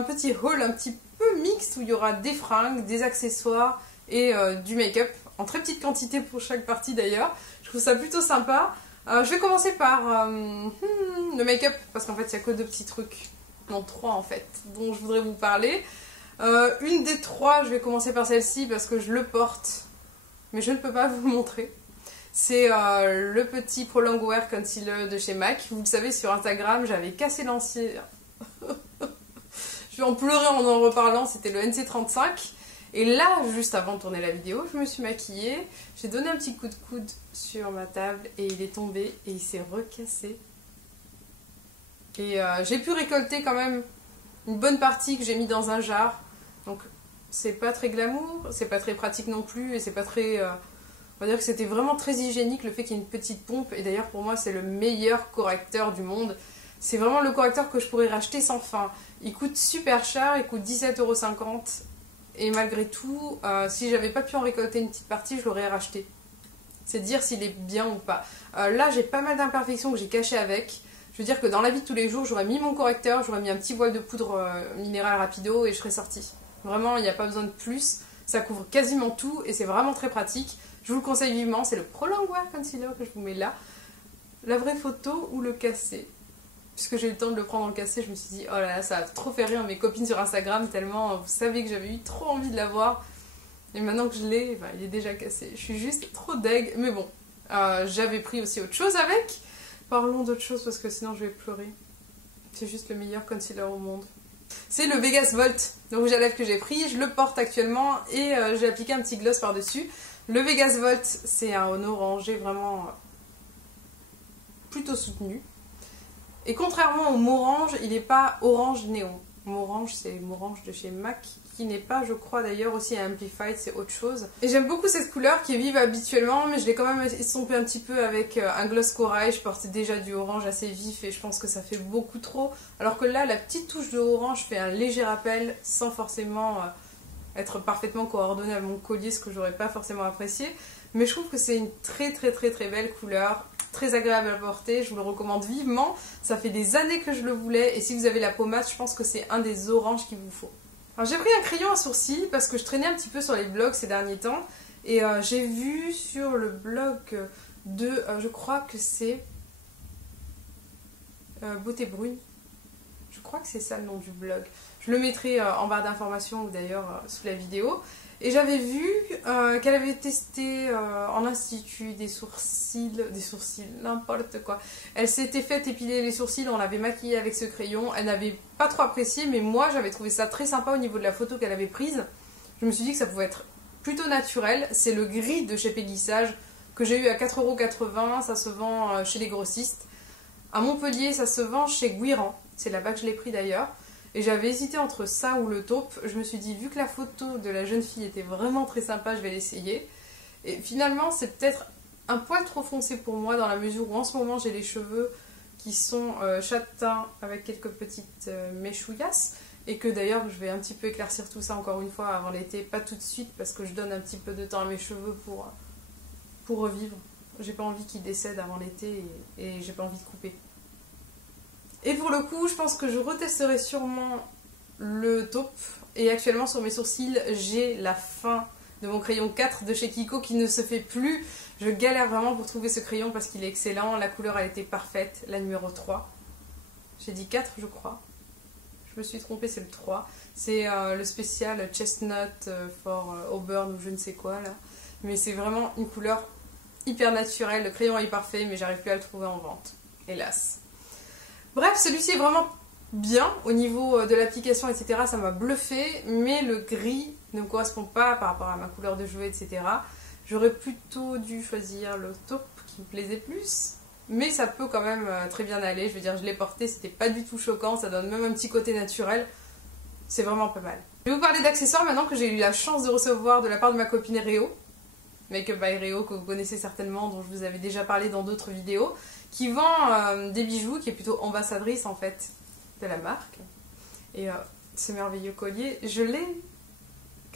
un petit haul un petit peu mixte où il y aura des fringues, des accessoires et du make-up, en très petite quantité pour chaque partie d'ailleurs. Je trouve ça plutôt sympa. Je vais commencer par le make-up, parce qu'en fait il n'y a que 2 petits trucs, non 3 en fait, dont je voudrais vous parler. Une des 3, je vais commencer par celle-ci parce que je le porte, mais je ne peux pas vous le montrer. C'est le petit Pro Longwear Concealer de chez MAC. Vous le savez, sur Instagram, j'avais cassé l'ancien. Je vais en pleurer en reparlant, c'était le NC35. Et là, juste avant de tourner la vidéo, je me suis maquillée. J'ai donné un petit coup de coude sur ma table et il est tombé et il s'est recassé. Et j'ai pu récolter quand même une bonne partie que j'ai mis dans un jar. Donc c'est pas très glamour, c'est pas très pratique non plus et c'est pas très... on va dire que c'était vraiment très hygiénique le fait qu'il y ait une petite pompe. Et d'ailleurs pour moi c'est le meilleur correcteur du monde. C'est vraiment le correcteur que je pourrais racheter sans fin. Il coûte super cher, il coûte 17,50 €. Et malgré tout, si j'avais pas pu en récolter une petite partie, je l'aurais racheté. C'est dire s'il est bien ou pas. Là j'ai pas mal d'imperfections que j'ai cachées avec. Je veux dire que dans la vie de tous les jours, j'aurais mis mon correcteur, j'aurais mis un petit voile de poudre minérale rapido et je serais sortie. Vraiment, il n'y a pas besoin de plus. Ça couvre quasiment tout et c'est vraiment très pratique. Je vous le conseille vivement, c'est le Pro Longwear Concealer que je vous mets là. La vraie photo ou le cassé. Puisque j'ai eu le temps de le prendre en cassé, je me suis dit, oh là là, ça a trop fait rire mes copines sur Instagram, tellement vous savez que j'avais eu trop envie de l'avoir. Et maintenant que je l'ai, ben, il est déjà cassé. Je suis juste trop deg, mais bon. J'avais pris aussi autre chose avec. Parlons d'autre chose parce que sinon je vais pleurer. C'est juste le meilleur concealer au monde. C'est le Vegas Volt, le rouge à lèvres que j'ai pris. Je le porte actuellement et j'ai appliqué un petit gloss par-dessus. Le Vegas Volt, c'est un orangé vraiment plutôt soutenu. Et contrairement au Morange, il n'est pas orange néon. Morange, c'est Morange de chez MAC, qui n'est pas, je crois d'ailleurs, aussi Amplified, c'est autre chose. Et j'aime beaucoup cette couleur qui est vive habituellement, mais je l'ai quand même estompée un petit peu avec un gloss corail. Je portais déjà du orange assez vif et je pense que ça fait beaucoup trop. Alors que là, la petite touche de orange fait un léger rappel sans forcément être parfaitement coordonné à mon collier, ce que j'aurais pas forcément apprécié. Mais je trouve que c'est une très belle couleur. Très agréable à porter, je vous le recommande vivement. Ça fait des années que je le voulais et si vous avez la pommade, je pense que c'est un des oranges qu'il vous faut. Alors j'ai pris un crayon à sourcils parce que je traînais un petit peu sur les blogs ces derniers temps et j'ai vu sur le blog de, je crois que c'est Beauté Brune. Je crois que c'est ça le nom du blog. Je le mettrai en barre d'informations ou d'ailleurs sous la vidéo. Et j'avais vu qu'elle avait testé en institut des sourcils, n'importe quoi. Elle s'était fait épiler les sourcils, on l'avait maquillée avec ce crayon. Elle n'avait pas trop apprécié, mais moi j'avais trouvé ça très sympa au niveau de la photo qu'elle avait prise. Je me suis dit que ça pouvait être plutôt naturel. C'est le gris de chez Péguissage que j'ai eu à 4,80 €. Ça se vend chez les grossistes. À Montpellier, ça se vend chez Guiran. C'est là-bas que je l'ai pris d'ailleurs. Et j'avais hésité entre ça ou le taupe. Je me suis dit, vu que la photo de la jeune fille était vraiment très sympa, je vais l'essayer. Et finalement, c'est peut-être un poil trop foncé pour moi dans la mesure où en ce moment, j'ai les cheveux qui sont châtains avec quelques petites mèchouillasses. Et que d'ailleurs, je vais un petit peu éclaircir tout ça encore une fois avant l'été. Pas tout de suite parce que je donne un petit peu de temps à mes cheveux pour revivre. J'ai pas envie qu'ils décèdent avant l'été et j'ai pas envie de couper. Et pour le coup, je pense que je retesterai sûrement le taupe. Et actuellement, sur mes sourcils, j'ai la fin de mon crayon 4 de chez Kiko qui ne se fait plus. Je galère vraiment pour trouver ce crayon parce qu'il est excellent. La couleur, elle était parfaite. La numéro 3. J'ai dit 4, je crois. Je me suis trompée, c'est le 3. C'est le spécial Chestnut for Auburn ou je ne sais quoi, là. Mais c'est vraiment une couleur hyper naturelle. Le crayon est parfait, mais j'arrive plus à le trouver en vente. Hélas. Bref, celui-ci est vraiment bien au niveau de l'application, etc. Ça m'a bluffé, mais le gris ne me correspond pas par rapport à ma couleur de cheveux, etc. J'aurais plutôt dû choisir le taupe qui me plaisait plus, mais ça peut quand même très bien aller. Je veux dire, je l'ai porté, c'était pas du tout choquant, ça donne même un petit côté naturel. C'est vraiment pas mal. Je vais vous parler d'accessoires maintenant que j'ai eu la chance de recevoir de la part de ma copine Réo. Make Up by Réo, que vous connaissez certainement, dont je vous avais déjà parlé dans d'autres vidéos, qui vend des bijoux, qui est plutôt ambassadrice en fait de la marque. Et ce merveilleux collier, je l'ai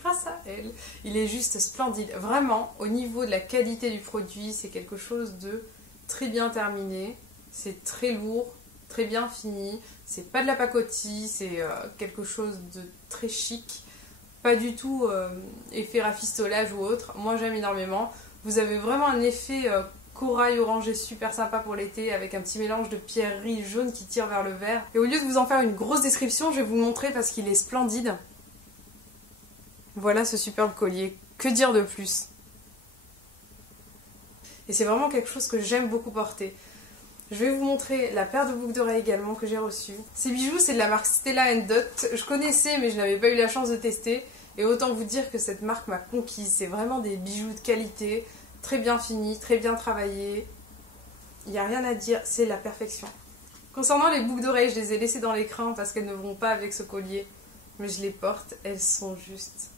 grâce à elle. Il est juste splendide. Vraiment, au niveau de la qualité du produit, c'est quelque chose de très bien terminé. C'est très lourd, très bien fini. C'est pas de la pacotille, c'est quelque chose de très chic. Pas du tout effet rafistolage ou autre. Moi j'aime énormément. Vous avez vraiment un effet corail orangé super sympa pour l'été avec un petit mélange de pierreries jaunes qui tire vers le vert. Et au lieu de vous en faire une grosse description, je vais vous montrer parce qu'il est splendide. Voilà ce superbe collier. Que dire de plus? Et c'est vraiment quelque chose que j'aime beaucoup porter. Je vais vous montrer la paire de boucles d'oreilles également que j'ai reçue. Ces bijoux, c'est de la marque Stella & Dot. Je connaissais, mais je n'avais pas eu la chance de tester. Et autant vous dire que cette marque m'a conquise. C'est vraiment des bijoux de qualité, très bien finis, très bien travaillés. Il n'y a rien à dire, c'est la perfection. Concernant les boucles d'oreilles, je les ai laissées dans l'écran parce qu'elles ne vont pas avec ce collier. Mais je les porte, elles sont juste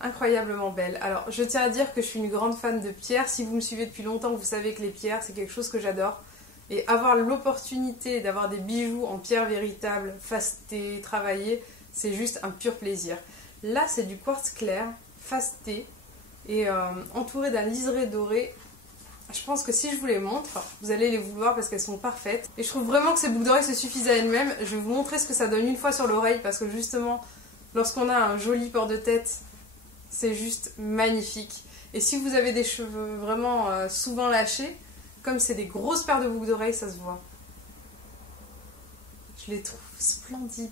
incroyablement belles. Alors, je tiens à dire que je suis une grande fan de pierres. Si vous me suivez depuis longtemps, vous savez que les pierres, c'est quelque chose que j'adore. Et avoir l'opportunité d'avoir des bijoux en pierre véritable, facetés, travaillés, c'est juste un pur plaisir. Là, c'est du quartz clair, faceté, et entouré d'un liseré doré. Je pense que si je vous les montre, vous allez les vouloir parce qu'elles sont parfaites. Et je trouve vraiment que ces boucles d'oreilles se suffisent à elles-mêmes. Je vais vous montrer ce que ça donne une fois sur l'oreille parce que justement, lorsqu'on a un joli port de tête, c'est juste magnifique. Et si vous avez des cheveux vraiment souvent lâchés, comme c'est des grosses paires de boucles d'oreilles, ça se voit. Je les trouve splendides.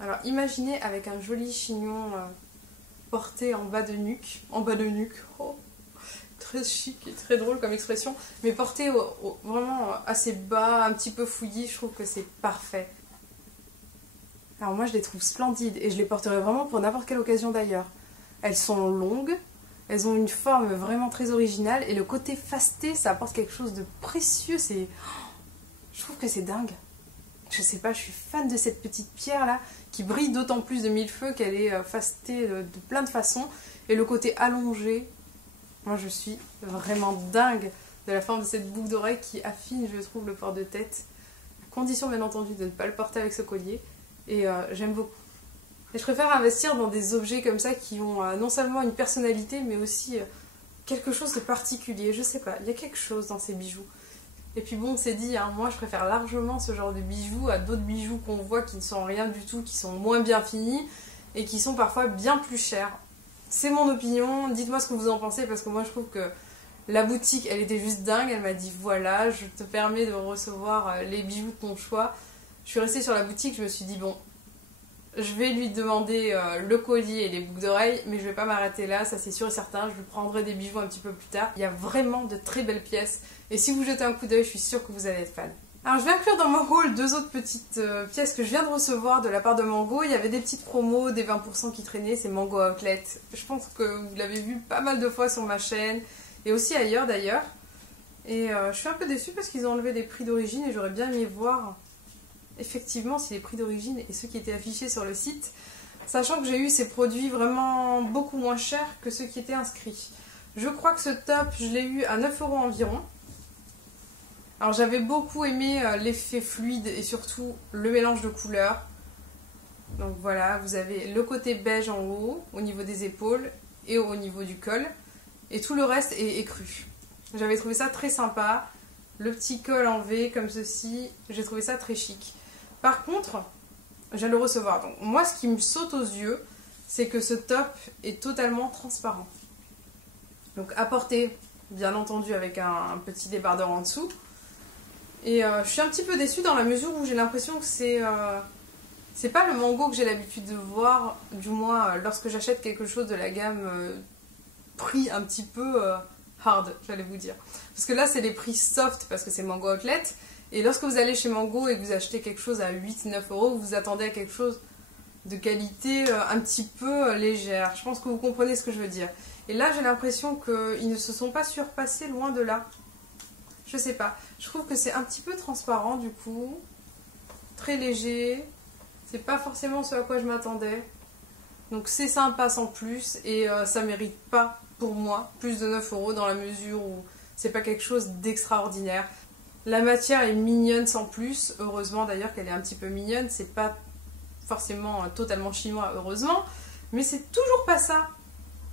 Alors imaginez avec un joli chignon porté en bas de nuque. En bas de nuque, oh, très chic et très drôle comme expression. Mais porté vraiment assez bas, un petit peu fouillis, je trouve que c'est parfait. Alors moi je les trouve splendides et je les porterai vraiment pour n'importe quelle occasion d'ailleurs. Elles sont longues, elles ont une forme vraiment très originale et le côté faceté ça apporte quelque chose de précieux. Je trouve que c'est dingue. Je sais pas, je suis fan de cette petite pierre là qui brille d'autant plus de mille feux qu'elle est facetée de plein de façons. Et le côté allongé, moi je suis vraiment dingue de la forme de cette boucle d'oreille qui affine, je trouve, le port de tête. À condition bien entendu de ne pas le porter avec ce collier. Et j'aime beaucoup. Et je préfère investir dans des objets comme ça qui ont non seulement une personnalité mais aussi quelque chose de particulier. Je sais pas, il y a quelque chose dans ces bijoux. Et puis bon, c'est dit, hein, moi je préfère largement ce genre de bijoux à d'autres bijoux qu'on voit qui ne sont rien du tout, qui sont moins bien finis et qui sont parfois bien plus chers. C'est mon opinion, dites-moi ce que vous en pensez parce que moi je trouve que la boutique elle était juste dingue, elle m'a dit voilà, je te permets de recevoir les bijoux de ton choix. Je suis restée sur la boutique, je me suis dit bon, je vais lui demander le collier et les boucles d'oreilles, mais je vais pas m'arrêter là, ça c'est sûr et certain, je lui prendrai des bijoux un petit peu plus tard. Il y a vraiment de très belles pièces, et si vous jetez un coup d'œil, je suis sûre que vous allez être fan. Alors je vais inclure dans mon haul deux autres petites pièces que je viens de recevoir de la part de Mango. Il y avait des petites promos, des 20% qui traînaient, c'est Mango Outlet. Je pense que vous l'avez vu pas mal de fois sur ma chaîne, et aussi ailleurs d'ailleurs. Et je suis un peu déçue parce qu'ils ont enlevé les prix d'origine, et j'aurais bien aimé voir effectivement si les prix d'origine et ceux qui étaient affichés sur le site, sachant que j'ai eu ces produits vraiment beaucoup moins chers que ceux qui étaient inscrits. Je crois que ce top, je l'ai eu à 9 € environ. Alors j'avais beaucoup aimé l'effet fluide et surtout le mélange de couleurs. Donc voilà, vous avez le côté beige en haut, au niveau des épaules et au niveau du col. Et tout le reste est cru. J'avais trouvé ça très sympa. Le petit col en V comme ceci, j'ai trouvé ça très chic. Par contre, je viens de le recevoir. Donc, moi, ce qui me saute aux yeux, c'est que ce top est totalement transparent. Donc, à porter, bien entendu, avec un petit débardeur en dessous. Et je suis un petit peu déçue dans la mesure où j'ai l'impression que c'est pas le Mango que j'ai l'habitude de voir, du moins lorsque j'achète quelque chose de la gamme prix un petit peu hard, j'allais vous dire. Parce que là, c'est les prix soft parce que c'est Mango Outlet. Et lorsque vous allez chez Mango et que vous achetez quelque chose à 8-9 €, vous vous attendez à quelque chose de qualité un petit peu légère. Je pense que vous comprenez ce que je veux dire. Et là, j'ai l'impression qu'ils ne se sont pas surpassés loin de là. Je sais pas. Je trouve que c'est un petit peu transparent du coup. Très léger. C'est pas forcément ce à quoi je m'attendais. Donc c'est sympa sans plus. Et ça mérite pas, pour moi, plus de 9 € dans la mesure où c'est pas quelque chose d'extraordinaire. La matière est mignonne sans plus, heureusement d'ailleurs qu'elle est un petit peu mignonne, c'est pas forcément totalement chinois, heureusement, mais c'est toujours pas ça.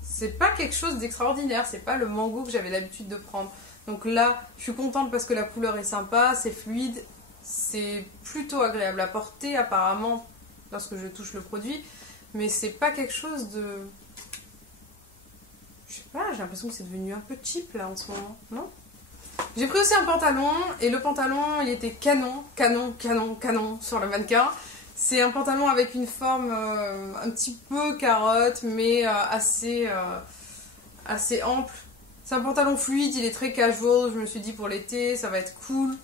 C'est pas quelque chose d'extraordinaire, c'est pas le Mango que j'avais l'habitude de prendre. Donc là, je suis contente parce que la couleur est sympa, c'est fluide, c'est plutôt agréable à porter apparemment lorsque je touche le produit. Mais c'est pas quelque chose de... Je sais pas, j'ai l'impression que c'est devenu un peu cheap là en ce moment, non? J'ai pris aussi un pantalon, et le pantalon il était canon sur le mannequin. C'est un pantalon avec une forme un petit peu carotte, mais assez ample. C'est un pantalon fluide, il est très casual, je me suis dit pour l'été ça va être cool.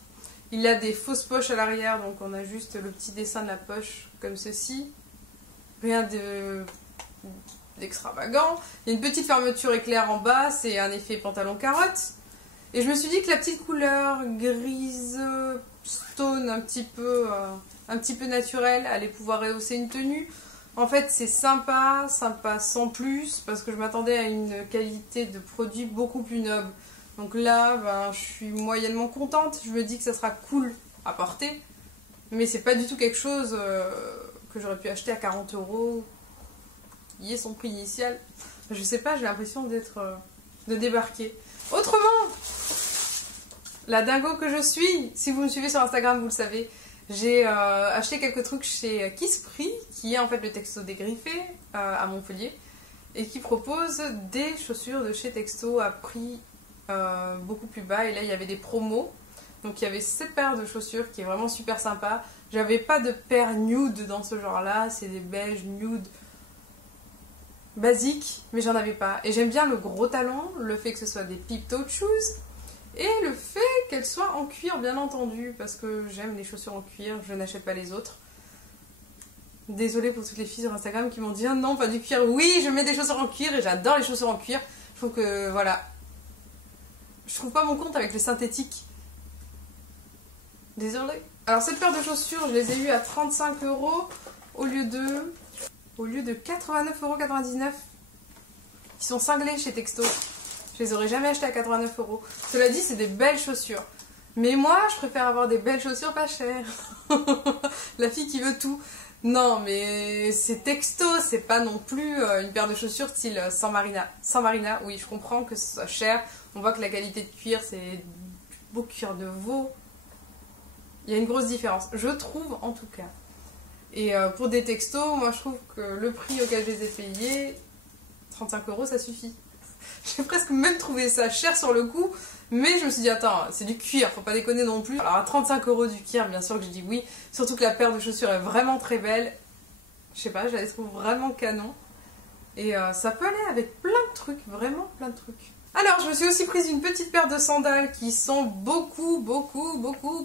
Il a des fausses poches à l'arrière, donc on a juste le petit dessin de la poche comme ceci. Rien d'extravagant. Il y a une petite fermeture éclair en bas, c'est un effet pantalon carotte. Et je me suis dit que la petite couleur grise stone un petit peu naturelle allait pouvoir rehausser une tenue. En fait c'est sympa sans plus, parce que je m'attendais à une qualité de produit beaucoup plus noble. Donc là, ben, je suis moyennement contente. Je me dis que ça sera cool à porter, mais c'est pas du tout quelque chose que j'aurais pu acheter à 40 €, qui est son prix initial. Je sais pas, j'ai l'impression de débarquer. Autrement, la dingo que je suis, si vous me suivez sur Instagram, vous le savez, j'ai acheté quelques trucs chez Kissprix, qui est en fait le Texto dégriffé à Montpellier, et qui propose des chaussures de chez Texto à prix beaucoup plus bas. Et là, il y avait des promos. Donc il y avait cette paire de chaussures qui est vraiment super sympa. J'avais pas de paire nude dans ce genre-là, c'est des beiges nude basiques, mais j'en avais pas. Et j'aime bien le gros talon, le fait que ce soit des peep-toe shoes, et le fait qu'elles soient en cuir, bien entendu, parce que j'aime les chaussures en cuir, je n'achète pas les autres. Désolée pour toutes les filles sur Instagram qui m'ont dit « Ah non, pas du cuir ». Oui, je mets des chaussures en cuir et j'adore les chaussures en cuir. Je trouve que, voilà, je trouve pas mon compte avec le synthétique. Désolée. Alors cette paire de chaussures, je les ai eues à 35 € au lieu de 89,99 €. Ils sont cinglés chez Texto. Je les aurais jamais achetés à 89 €. Cela dit, c'est des belles chaussures. Mais moi, je préfère avoir des belles chaussures pas chères. La fille qui veut tout. Non, mais c'est Texto, c'est pas non plus une paire de chaussures style San Marina. San Marina, oui, je comprends que ce soit cher. On voit que la qualité de cuir, c'est du beau cuir de veau. Il y a une grosse différence, je trouve en tout cas. Et pour des textos, moi je trouve que le prix auquel je les ai payés, 35 € ça suffit. J'ai presque même trouvé ça cher sur le coup, mais je me suis dit attends, c'est du cuir, faut pas déconner non plus. Alors à 35 € du cuir, bien sûr que je dis oui, surtout que la paire de chaussures est vraiment très belle. Je sais pas, je la trouve vraiment canon. Et ça peut aller avec plein de trucs, vraiment plein de trucs. Alors, je me suis aussi prise une petite paire de sandales qui sont beaucoup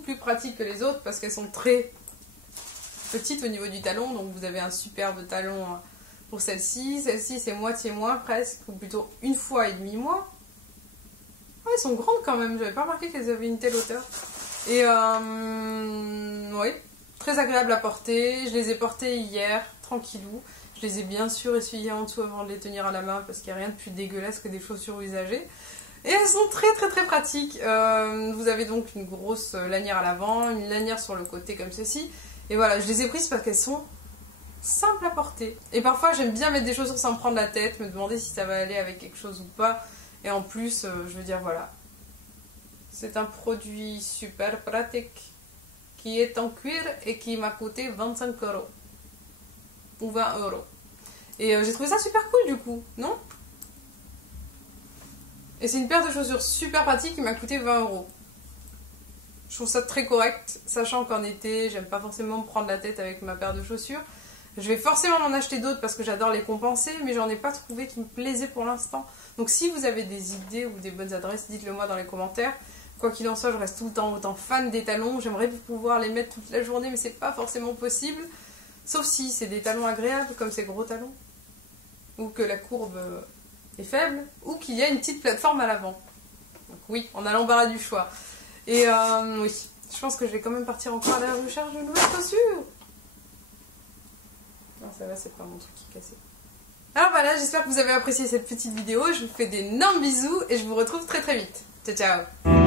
plus pratiques que les autres parce qu'elles sont très petites au niveau du talon. Donc, vous avez un superbe talon pour celle-ci. Celle-ci, c'est moitié moins presque, ou plutôt une fois et demi moins. Oh, elles sont grandes quand même, j'avais pas remarqué qu'elles avaient une telle hauteur. Et, oui, très agréable à porter. Je les ai portées hier, tranquillou. Je les ai bien sûr essuyées en dessous avant de les tenir à la main parce qu'il n'y a rien de plus dégueulasse que des chaussures usagées. Et elles sont très pratiques. Vous avez donc une grosse lanière à l'avant, une lanière sur le côté comme ceci. Et voilà, je les ai prises parce qu'elles sont simples à porter. Et parfois j'aime bien mettre des chaussures sans me prendre la tête, me demander si ça va aller avec quelque chose ou pas. Et en plus, je veux dire voilà, c'est un produit super pratique qui est en cuir et qui m'a coûté 25 € ou 20 €. Et j'ai trouvé ça super cool du coup, non? Et c'est une paire de chaussures super pratique qui m'a coûté 20 €. Je trouve ça très correct, sachant qu'en été, j'aime pas forcément me prendre la tête avec ma paire de chaussures. Je vais forcément m'en acheter d'autres parce que j'adore les compenser, mais j'en ai pas trouvé qui me plaisaient pour l'instant. Donc si vous avez des idées ou des bonnes adresses, dites-le moi dans les commentaires. Quoi qu'il en soit, je reste tout le temps autant fan des talons. J'aimerais pouvoir les mettre toute la journée, mais c'est pas forcément possible. Sauf si c'est des talons agréables, comme ces gros talons. Ou que la courbe est faible, ou qu'il y a une petite plateforme à l'avant. Donc oui, on a l'embarras du choix. Et oui, je pense que je vais quand même partir encore à la recherche de nouvelles chaussures. Non, ça va, c'est pas mon truc qui est cassé. Alors voilà, j'espère que vous avez apprécié cette petite vidéo. Je vous fais d'énormes bisous et je vous retrouve très vite. Ciao, ciao!